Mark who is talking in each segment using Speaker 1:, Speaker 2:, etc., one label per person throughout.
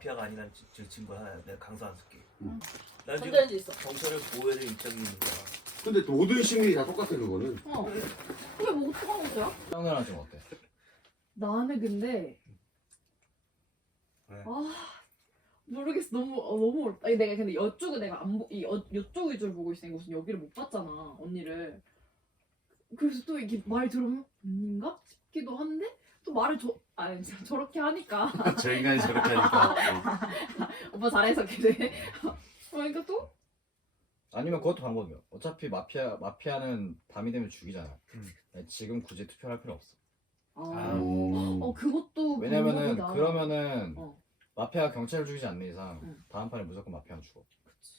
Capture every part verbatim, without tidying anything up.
Speaker 1: 마피아가 아니란 증거 하나 내가 강서 안 쓸게.
Speaker 2: 응.
Speaker 1: 난 지금
Speaker 3: 전자레인지 있어.
Speaker 1: 경찰을 보호해야 될 입장이 있는 거야.
Speaker 2: 근데 또 모든 시민이 다 똑같아 그거는.
Speaker 4: 어. 그게 뭐 어떡하는 거야?
Speaker 5: 형들랑 좀 어때?
Speaker 4: 나는 근데
Speaker 1: 네.
Speaker 4: 아 모르겠어. 너무 어, 너무 어렵다. 아니, 내가 근데 여쪽을 내가 안 보, 이 여, 여쪽 위주로 보고 있으니까 무슨 여기를 못 봤잖아 언니를. 그래서 또 이게 말 들으면 언니인가 싶기도 한데 또 말을 저 아니 저렇게 하니까
Speaker 2: 저 인간이 저렇게 하니까.
Speaker 4: 오빠 잘해서 그래. 그러니까 또
Speaker 5: 아니면 그것도 방법이야. 어차피 마피아 마피아는 밤이 되면 죽이잖아.
Speaker 1: 음.
Speaker 5: 지금 굳이 투표를 할 필요 없어.
Speaker 4: 아,
Speaker 2: 음.
Speaker 4: 어 그것도
Speaker 5: 왜냐면은
Speaker 4: 방법이다.
Speaker 5: 그러면은
Speaker 4: 어.
Speaker 5: 마피아가 경찰을 죽이지 않는 이상
Speaker 4: 응.
Speaker 5: 다음 판에 무조건 마피아가 죽어.
Speaker 4: 그치.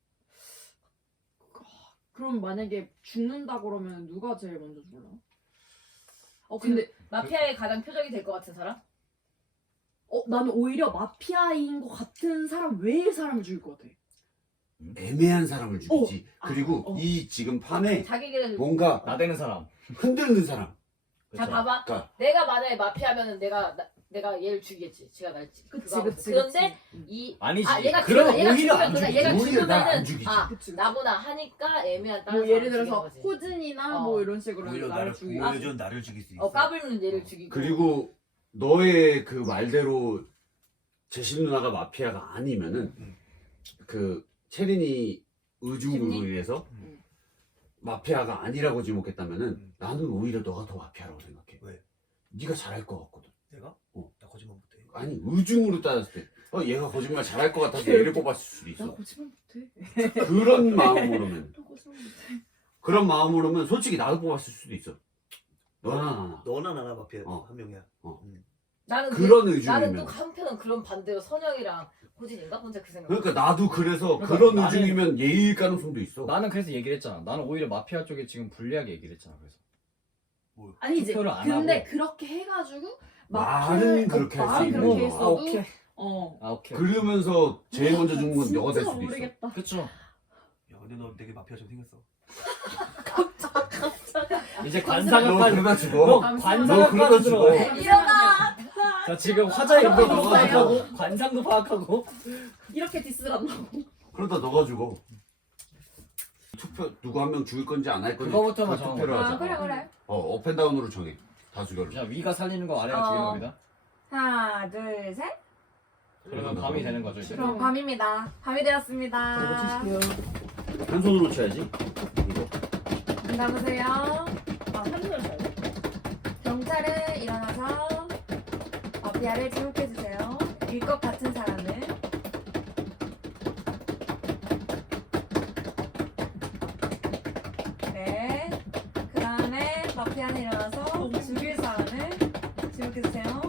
Speaker 4: 그럼 만약에 죽는다 그러면 누가 제일 먼저 죽나? 어 근데
Speaker 3: 마피아의 가장 표적이 될 것 같은 사람?
Speaker 4: 어 나는 오히려 마피아인 것 같은 사람 외의 사람을 죽일 것 같아.
Speaker 2: 애매한 사람을 죽이지.
Speaker 4: 어.
Speaker 2: 그리고
Speaker 4: 아, 어.
Speaker 2: 이 지금 판에
Speaker 3: 자기 길을
Speaker 2: 뭔가
Speaker 5: 나대는 사람.
Speaker 2: 흔들는 사람.
Speaker 3: 자
Speaker 5: 그쵸?
Speaker 3: 봐봐.
Speaker 2: 그러니까
Speaker 3: 내가 만약에 마피아면은 내가 나, 내가 얘를 죽이겠지. 지가 날 지-
Speaker 4: 그치
Speaker 3: 그거
Speaker 4: 그치.
Speaker 3: 그런데
Speaker 4: 그치.
Speaker 3: 이
Speaker 5: 아니지.
Speaker 3: 아 얘가
Speaker 5: 그러면
Speaker 3: 죽으면 얘가
Speaker 5: 오히려 안
Speaker 3: 죽으면 그냥
Speaker 5: 죽이지.
Speaker 3: 얘가
Speaker 2: 오히려 날안
Speaker 3: 죽으면은
Speaker 2: 죽이지.
Speaker 3: 아
Speaker 4: 그치, 그치.
Speaker 3: 나보다 하니까 애매한 다른
Speaker 4: 뭐 예를
Speaker 3: 사람을
Speaker 4: 들어서
Speaker 3: 죽이는 거지.
Speaker 4: 호진이나
Speaker 3: 어.
Speaker 4: 뭐 이런 식으로
Speaker 1: 오히려
Speaker 4: 나를
Speaker 1: 나를
Speaker 4: 죽이고.
Speaker 1: 보호해준 나를 죽일 수 있어.
Speaker 3: 어 까불는 얘를 죽이고.
Speaker 2: 그리고 너의 그 말대로 제실 누나가 마피아가 아니면은
Speaker 1: 음.
Speaker 2: 그 체린이 의중으로
Speaker 3: 심리?
Speaker 2: 인해서
Speaker 4: 음.
Speaker 2: 마피아가 아니라고 지목했다면은
Speaker 1: 음.
Speaker 2: 나는 오히려 너가 더 마피아라고 생각해.
Speaker 1: 왜?
Speaker 2: 네가 잘할 것 같거든.
Speaker 1: 내가?
Speaker 2: 어.
Speaker 1: 나 거짓말 못해.
Speaker 2: 아니 의중으로 따졌을 때 어, 얘가 거짓말 잘할 것 같아서 얘를 뽑았을 수도
Speaker 4: 나
Speaker 2: 있어.
Speaker 4: 거짓말 못해.
Speaker 2: 그런 마음으로면
Speaker 4: 나 거짓말 못해.
Speaker 2: 그런 마음으로면 솔직히 나도 뽑았을 수도 있어. 너나 나나.
Speaker 1: 너나 나나 마피아
Speaker 2: 어.
Speaker 1: 한 명이야.
Speaker 2: 어.
Speaker 1: 음.
Speaker 3: 나는
Speaker 2: 그런
Speaker 3: 그, 나는
Speaker 2: 의중이면.
Speaker 3: 또 한편은 그런 반대로 선영이랑 호진인가 혼자 그 생각.
Speaker 2: 그러니까 나도 그래서
Speaker 5: 그러니까
Speaker 2: 그런
Speaker 5: 나는-
Speaker 2: 의중이면 예일 가능성도 있어.
Speaker 5: 나는 그래서 얘기를 했잖아. 나는 오히려 마피아 쪽에 지금 불리하게 얘기를 했잖아. 그래서
Speaker 4: 아니지.
Speaker 5: 투표를 안
Speaker 4: 근데
Speaker 5: 하고.
Speaker 4: 그렇게 해가지고
Speaker 2: 말은
Speaker 4: 마피아를-
Speaker 2: 그렇게
Speaker 4: 어,
Speaker 2: 할 수
Speaker 4: 말은
Speaker 2: 있는
Speaker 4: 그렇게
Speaker 2: 거야.
Speaker 4: 했어도
Speaker 5: 오케이.
Speaker 4: 어.
Speaker 5: 아 오케이.
Speaker 2: 그러면서 제일 먼저 죽은 건 너가 될
Speaker 4: 진짜
Speaker 2: 수도 있어.
Speaker 4: 모르겠다.
Speaker 5: 그쵸.
Speaker 1: 야 근데 너 되게 마피아처럼 생겼어.
Speaker 5: 이제
Speaker 2: 너
Speaker 5: 관상학까지
Speaker 2: 그러다
Speaker 5: 너
Speaker 2: 죽어. 너
Speaker 5: 관상학까지
Speaker 2: 그러다
Speaker 5: 들어.
Speaker 2: 죽어.
Speaker 3: 일어나!
Speaker 5: 자 지금 화자의
Speaker 2: 그러다
Speaker 5: 인도
Speaker 2: 너가
Speaker 5: 파악하고 관상도 파악하고.
Speaker 4: 이렇게 디스를 한다고.
Speaker 2: 그러다 너가 죽어. 투표 누구 한 명 죽일 건지 안 할 건지
Speaker 5: 그거부터만
Speaker 2: 그
Speaker 5: 정하고.
Speaker 2: 투표를
Speaker 3: 아
Speaker 2: 하자.
Speaker 3: 그래 그래.
Speaker 2: 어 업앤다운으로 정해. 다수결로.
Speaker 5: 자 위가 살리는 거 아래가
Speaker 3: 어.
Speaker 5: 죽이는 겁니다.
Speaker 6: 하나, 둘, 셋.
Speaker 5: 그러면 밤이 되는 거죠 이제.
Speaker 6: 그럼 밤입니다. 밤이 되었습니다.
Speaker 2: 한 손으로 쳐야지. 이거.
Speaker 6: 눈 감으세요.
Speaker 3: 아 한눈을 봐야 돼?
Speaker 6: 경찰은 일어나서 마피아를 지목해주세요. 일 것 같은 사람은 네. 그 다음에 마피아는 일어나서 죽일 사람을 지목해주세요.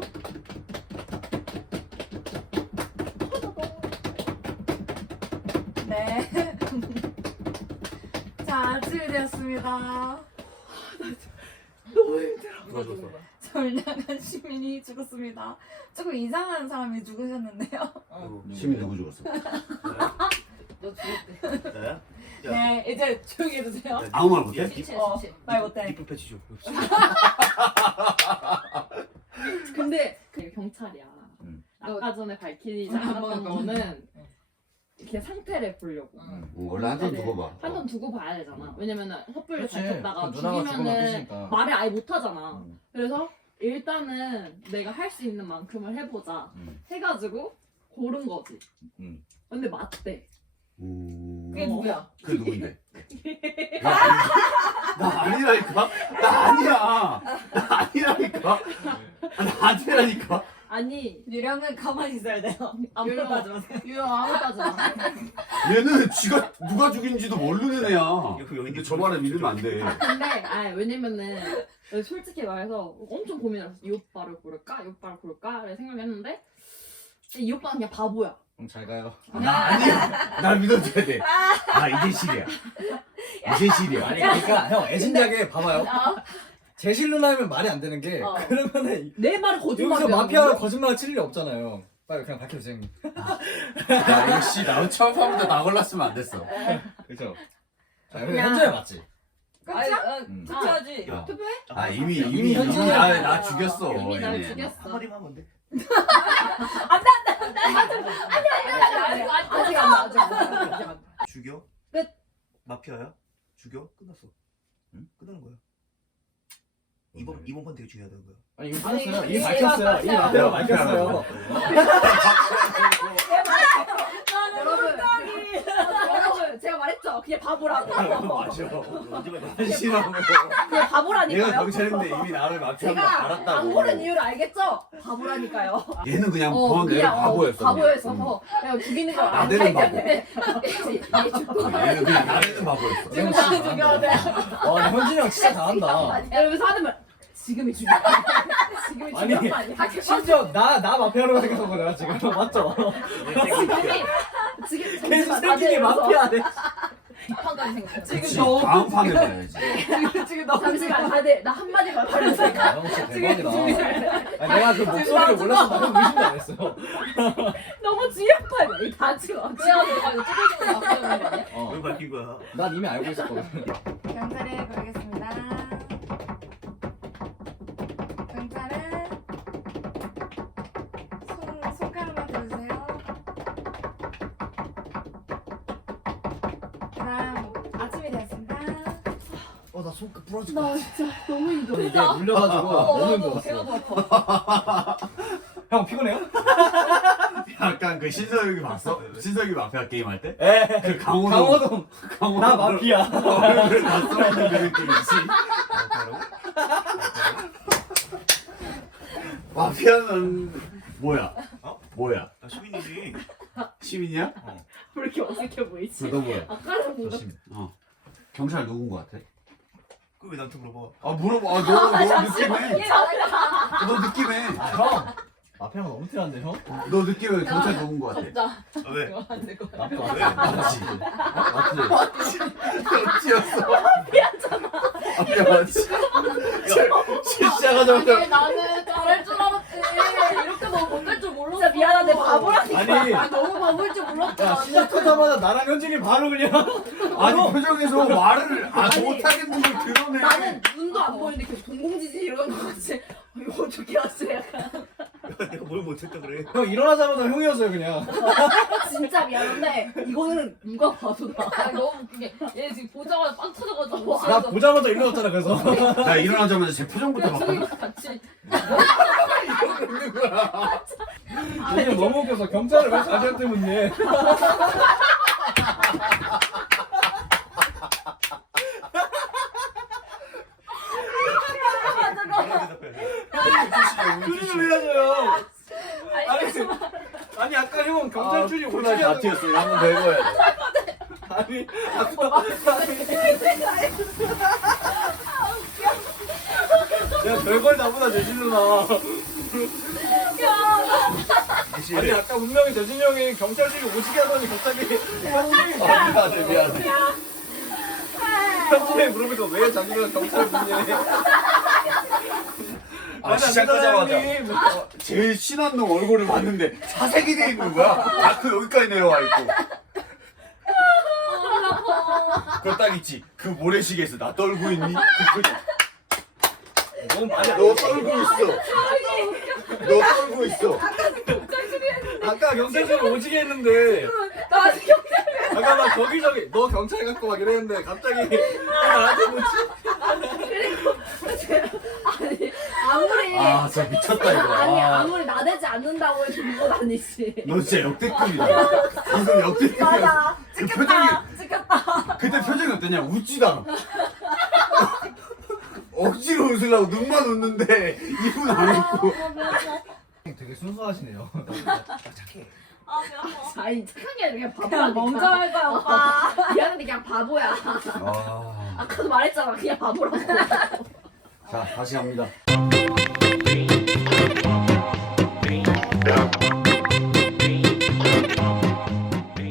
Speaker 6: 네. 자, 치유되었습니다.
Speaker 4: 너무 힘들어.
Speaker 3: 누가 죽은 거야?
Speaker 6: 선량한 시민이 죽었습니다. 조금 이상한 사람이 죽으셨는데요.
Speaker 3: 어.
Speaker 2: 시민 누구 죽었어?
Speaker 3: 너 죽였대.
Speaker 1: 나야? 야.
Speaker 6: 네, 이제 조용히 해주세요.
Speaker 1: 야,
Speaker 2: 아무 말 못해?
Speaker 1: 야,
Speaker 3: 시체
Speaker 6: 어,
Speaker 3: 시체.
Speaker 6: 말 못해.
Speaker 1: 니플 패치 줘.
Speaker 4: 근데 그 경찰이야.
Speaker 5: 음.
Speaker 4: 아까 전에 밝히지
Speaker 6: 음,
Speaker 4: 않았던
Speaker 6: 맞아.
Speaker 4: 거는 이렇게 상태를 보려고.
Speaker 3: 응.
Speaker 2: 어, 원래 한 손
Speaker 4: 네.
Speaker 2: 두고 봐.
Speaker 4: 한 번 두고 봐야 되잖아. 왜냐면은 섣불리
Speaker 5: 그치.
Speaker 4: 밝혔다가
Speaker 5: 그럼 누나가 죽으면
Speaker 4: 죽이면은
Speaker 5: 끝이니까.
Speaker 4: 말을 아예 못 하잖아.
Speaker 5: 음.
Speaker 4: 그래서 일단은 내가 할 수 있는 만큼을 해보자
Speaker 5: 음.
Speaker 4: 해가지고 고른 거지.
Speaker 5: 음.
Speaker 4: 근데 맞대.
Speaker 2: 음.
Speaker 3: 그게 누구야?
Speaker 2: 그게 누군데? 나, 아니, 나 아니라니까? 나 아니야! 나 아니라니까? 아, 나 아니라니까?
Speaker 4: 아니
Speaker 6: 유령은 가만히 있어야 돼요. 아무것도
Speaker 4: 유령.
Speaker 6: 하지 마세요.
Speaker 4: 유영 아무것도 하지 마.
Speaker 2: 얘는 지가 누가 죽인지도 모르는 애야.
Speaker 1: 이거 여기
Speaker 2: 근데 저 말에 믿으면 안 돼.
Speaker 4: 근데 아 왜냐면은 솔직히 말해서 엄청 고민을 했어. 이 오빠를 고를까? 이 오빠를 고를까? 를 생각했는데 이 오빠는 그냥 바보야.
Speaker 5: 그럼 잘 가요.
Speaker 2: 나 아니야. 날 믿어줘야 돼. 아, 이제 실이야. 이제 실이야.
Speaker 5: 아니 그러니까 형 애진작에 봐봐요.
Speaker 3: 어?
Speaker 5: 제실 누나면 말이 안 되는 게
Speaker 3: 어.
Speaker 5: 그러면은
Speaker 4: 내 말을 거짓말이야.
Speaker 5: 여기서 마피아가 거짓말 칠 일이 없잖아요. 빨리 그냥 밝혀주세요 형님.
Speaker 2: 야, 역시 나 처음 하면서 나 골랐으면 안 됐어.
Speaker 5: 그죠? 자 근데
Speaker 6: 그냥-
Speaker 5: 현재 맞지?
Speaker 3: 아니,
Speaker 6: 그쵸?
Speaker 3: 어,
Speaker 5: 음.
Speaker 3: 투표하지.
Speaker 2: 야.
Speaker 4: 투표해?
Speaker 2: 아, 이미,
Speaker 5: 이미
Speaker 2: 이미,
Speaker 5: 현진이
Speaker 2: 이미 나,
Speaker 5: 형이야.
Speaker 2: 나 죽였어.
Speaker 4: 이미 날
Speaker 2: 얘네.
Speaker 4: 죽였어.
Speaker 1: 한마디만 하면 안 돼? 마피아야? 죽여? 끝났어.
Speaker 5: 응?
Speaker 1: 끝나는 거야. 이번 이번 판 되게 중요하다는 거야.
Speaker 5: 아니 이미
Speaker 3: 아니,
Speaker 5: 끝났어요.
Speaker 3: 근데
Speaker 5: 이미
Speaker 3: 얘가
Speaker 5: 밝혔어요. 이미
Speaker 3: 마피아야.
Speaker 5: 마피아가 밝혔어요.
Speaker 4: 여러분 여러분 제가 말했죠. 그냥 바보라고.
Speaker 2: 맞아.
Speaker 1: 언제
Speaker 2: 싫어.
Speaker 4: 그냥 바보라니까요.
Speaker 2: 얘가 경찰인데 이미 나를 마피아인 거
Speaker 4: 제가
Speaker 2: 알았다고.
Speaker 4: 안 고른 이유를 알겠죠? 바보라니까요.
Speaker 2: 얘는 그냥
Speaker 4: 어,
Speaker 2: 보는 대로
Speaker 4: 그냥 어,
Speaker 2: 바보였어.
Speaker 4: 바보였어서 그냥 죽이는 걸
Speaker 2: 나 되는 바보.
Speaker 4: 얘 죽고.
Speaker 2: 그냥. 얘는 그냥 나는 바보였어.
Speaker 4: 지금 나를 죽여야 돼.
Speaker 5: 와 현진이 형 진짜 잘한다.
Speaker 4: 이러면서 하는 말 지금이 중요. 지금이
Speaker 5: 아니
Speaker 4: 중요한 거 아니야?
Speaker 5: 심지어 나 나 마피아로 생각한 거잖아 지금 맞죠?
Speaker 4: 지금이 지금
Speaker 5: 계속
Speaker 4: 다들
Speaker 5: 생기게
Speaker 4: 이러면서
Speaker 5: 마피아네.
Speaker 3: 판까지 생각해.
Speaker 2: 그치. 다음 판에 봐야지.
Speaker 4: 지금 너 잠시만 다들 나 한마디만 말해줄까?
Speaker 5: 형 진짜 대박이다. 아니, 내가 그 목소리를 몰라서 나는 의심도 안 했어.
Speaker 4: 너무 중요한 거 아니야? 이다 찍어.
Speaker 3: 그래야 내가 이거 뚜껑 마피아인 거 아니야?
Speaker 5: 어.
Speaker 1: 왜 밝힌 거야?
Speaker 5: 난 이미 알고 있었거든.
Speaker 6: 경찰에 걸겠습니다. 경찰은 손 손가락만 들어주세요. 그다음 아침이 되었습니다.
Speaker 5: 어나 손끝 부러질
Speaker 4: 나 진짜 너무 힘들어.
Speaker 5: 이게 물려가지고 너무 힘들었어.
Speaker 3: 배가 아파.
Speaker 5: 형 피곤해요?
Speaker 2: 약간 그 신서유기 봤어? 신서유기 마피아 게임 할 때?
Speaker 5: 에.
Speaker 2: 그 강호동.
Speaker 5: 강호동.
Speaker 2: 강호동.
Speaker 5: 나 마피아.
Speaker 2: 얼굴을 다 써있는 그 느낌이지. 마피아는 뭐야?
Speaker 1: 어?
Speaker 2: 뭐야?
Speaker 1: 나 시민이지.
Speaker 2: 시민이야?
Speaker 4: 왜 이렇게 어색해 보이지?
Speaker 2: 너 뭐야?
Speaker 4: 아까는 뭔가
Speaker 2: 어. 경찰 누군 거 같아?
Speaker 1: 그왜 나한테 물어봐?
Speaker 2: 아 물어봐. 아, 너, 너 느낌에.
Speaker 4: 잘한다.
Speaker 2: 너 느낌에.
Speaker 5: 형. 마피아가 너무 티난데 형?
Speaker 2: 너 느낌에 경찰 누군 거 같아?
Speaker 3: 진짜.
Speaker 1: 아, 왜?
Speaker 3: 이거 안 될 거야.
Speaker 5: 마피아
Speaker 1: 왜?
Speaker 2: 맞지?
Speaker 5: 맞지?
Speaker 2: 맞지였어. 마피아잖아. 마피아 맞지? 실시하자마자.
Speaker 3: 아니 나는 잘할 줄 알았지. 이렇게 너무 못할 줄 몰랐어.
Speaker 4: 진짜 미안한데 바보라니까.
Speaker 5: 아니.
Speaker 3: 아, 너무 바보일 줄 몰랐다.
Speaker 5: 야 시작하자마자 나랑 현진이 바로 그냥.
Speaker 2: 아니 표정에서 말을 아, 못하겠는 걸 드러내.
Speaker 4: 나는 눈도 안 보이는데 계속 동공지지 이러는 거 같이. 이거 어떻게 왔어 약간.
Speaker 1: 내가 뭘 못했다 그래?
Speaker 5: 형 일어나자마자 형이었어요 그냥.
Speaker 4: 진짜 미안한데 이거는 누가 봐도 나.
Speaker 3: 아, 너무 웃긴 게 얘 지금 보자마자 빵 터져가지고.
Speaker 5: 나 보자마자 일어났잖아 그래서.
Speaker 2: 나 일어나자마자 제 표정부터 봤거든.
Speaker 3: 둘이 같이.
Speaker 5: 이게 너무 웃겨서 경찰을 왜 자기한테 때문에. 둘이는 왜 하세요? 아니 아니 아까 형은 경찰 출이
Speaker 2: 오늘
Speaker 5: 오지게
Speaker 2: 다
Speaker 5: 하는
Speaker 2: 튀었어. 한번 더 해봐야 돼.
Speaker 5: 아니 아까 야 별걸 나보다 재진 누나. 아니 아까 분명히 재진 형이 경찰들이 오지게 하더니 갑자기 평소에
Speaker 2: 미안해 미안해.
Speaker 5: 평소에 물어보니까 왜 자기가 경찰 분이래?
Speaker 2: 아 시작하자마자
Speaker 5: 뭐,
Speaker 2: 제일 친한 놈 얼굴을 봤는데 사색이 돼 있는 거야. 다크 여기까지 내려와 있고. 그거 딱 있지. 그 모래시계에서 나 떨고 있니? 그 표정.
Speaker 5: 너무 많이
Speaker 2: 너 떨고 있어. 너 떨고 있어.
Speaker 5: 아까 경찰들이 오지게 했는데
Speaker 3: 나 지금
Speaker 5: 아까 막 거기저기 너 경찰 갖고 막 이랬는데 갑자기 나한테 뭐지?
Speaker 4: 아니 아무리
Speaker 2: 아 진짜 미쳤다 이거.
Speaker 4: 아니
Speaker 2: 아,
Speaker 4: 아무리 나대지 않는다고 해도 이건 아니지.
Speaker 2: 너 진짜 역대급이다. 방금 역대급이야.
Speaker 6: 맞아.
Speaker 2: 그 표정이
Speaker 6: 찍혔다.
Speaker 2: 그때 표정이 어떠냐? 웃지도 않아. 억지로 웃으려고 눈만 웃는데 입은 안 웃고.
Speaker 5: 되게 순수하시네요.
Speaker 1: 착해.
Speaker 6: 아 미안해.
Speaker 4: 아니 착한 게 아니라 그냥
Speaker 6: 그냥
Speaker 4: 바보라니까.
Speaker 6: 먼저 할 거야 오빠.
Speaker 4: 미안한데 그냥 바보야.
Speaker 2: 아,
Speaker 4: 아까도 말했잖아 그냥 바보라고.
Speaker 2: 자 다시 갑니다.
Speaker 7: Yeah.